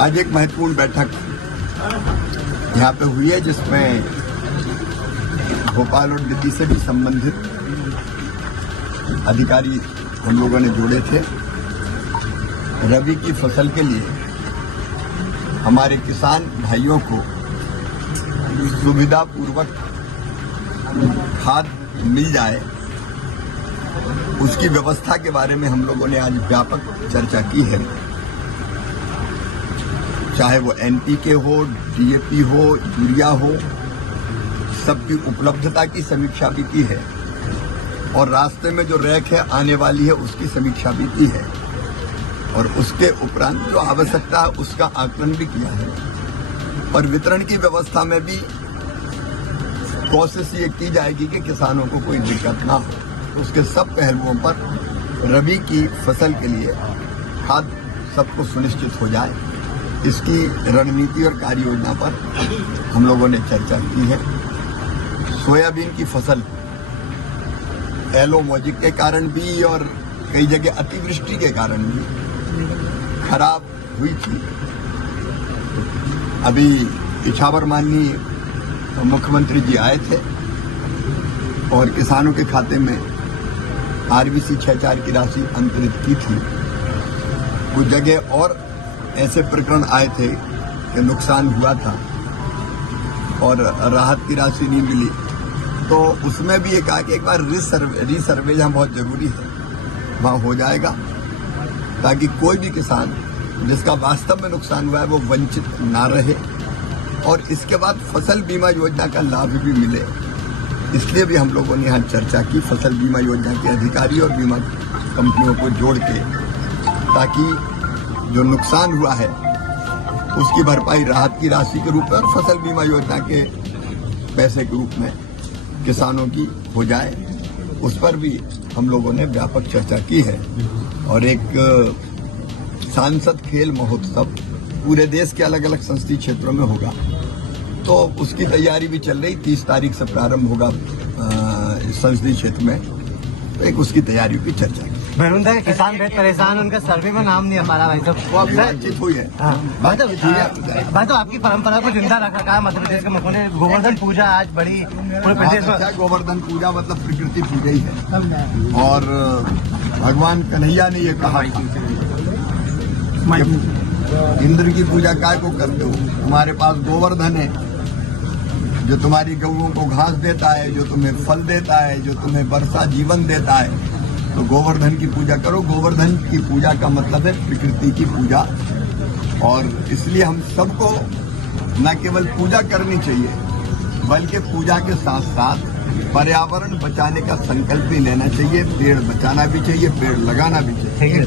आज एक महत्वपूर्ण बैठक यहाँ पे हुई है जिसमें भोपाल और दिल्ली से भी संबंधित अधिकारी हम लोगों ने जोड़े थे। रबी की फसल के लिए हमारे किसान भाइयों को सुविधापूर्वक खाद मिल जाए, उसकी व्यवस्था के बारे में हम लोगों ने आज व्यापक चर्चा की है। चाहे वो एनपीके हो, डीएपी हो, यूरिया हो, सबकी उपलब्धता की समीक्षा भी की है और रास्ते में जो रैक है आने वाली है उसकी समीक्षा भी की है और उसके उपरांत जो आवश्यकता है उसका आकलन भी किया है और वितरण की व्यवस्था में भी कोशिश ये की जाएगी कि किसानों को कोई दिक्कत ना हो। तो उसके सब पहलुओं पर रबी की फसल के लिए खाद सबको सुनिश्चित हो जाए, इसकी रणनीति और कार्य योजना पर हम लोगों ने चर्चा की है। सोयाबीन की फसल एलो मोजिक के कारण भी और कई जगह अतिवृष्टि के कारण भी खराब हुई थी। अभी पिछावर माननीय मुख्यमंत्री जी आए थे और किसानों के खाते में आरबीसी 6-4 की राशि अंतरित की थी। कुछ जगह और ऐसे प्रकरण आए थे कि नुकसान हुआ था और राहत की राशि नहीं मिली, तो उसमें भी ये कहा कि एक बार रीसर्वे यहाँ बहुत जरूरी है, वहाँ हो जाएगा ताकि कोई भी किसान जिसका वास्तव में नुकसान हुआ है वो वंचित ना रहे और इसके बाद फसल बीमा योजना का लाभ भी मिले। इसलिए भी हम लोगों ने यहाँ चर्चा की फसल बीमा योजना के अधिकारी और बीमा कंपनियों को जोड़ के, ताकि जो नुकसान हुआ है उसकी भरपाई राहत की राशि के रूप में और फसल बीमा योजना के पैसे के रूप में किसानों की हो जाए। उस पर भी हम लोगों ने व्यापक चर्चा की है और एक सांसद खेल महोत्सव पूरे देश के अलग अलग संसदीय क्षेत्रों में होगा, तो उसकी तैयारी भी चल रही। 30 तारीख से प्रारंभ होगा संसदीय क्षेत्र में, तो एक उसकी तैयारी की चर्चा की। भैरुंदा के किसान बेहद परेशान, उनका सर्वे में नाम नहीं हमारा भाई साहब, वो अब बातचीत हुई है। भाई तो आपकी परंपरा को जिंदा रखा कहा मध्य प्रदेश के मुख्यमंत्री। गोवर्धन पूजा आज बड़ी पूरे प्रदेश में। गोवर्धन पूजा मतलब प्रकृति पूजा ही है और भगवान कन्हैया ने ये कहा इंद्र की पूजा काय को करते हो, तुम्हारे पास गोवर्धन है जो तुम्हारी गौओं को घास देता है, जो तुम्हें फल देता है, जो तुम्हें वर्षा जीवन देता है, तो गोवर्धन की पूजा करो। गोवर्धन की पूजा का मतलब है प्रकृति की पूजा और इसलिए हम सबको न केवल पूजा करनी चाहिए बल्कि पूजा के साथ साथ पर्यावरण बचाने का संकल्प भी लेना चाहिए। पेड़ बचाना भी चाहिए, पेड़ लगाना भी चाहिए।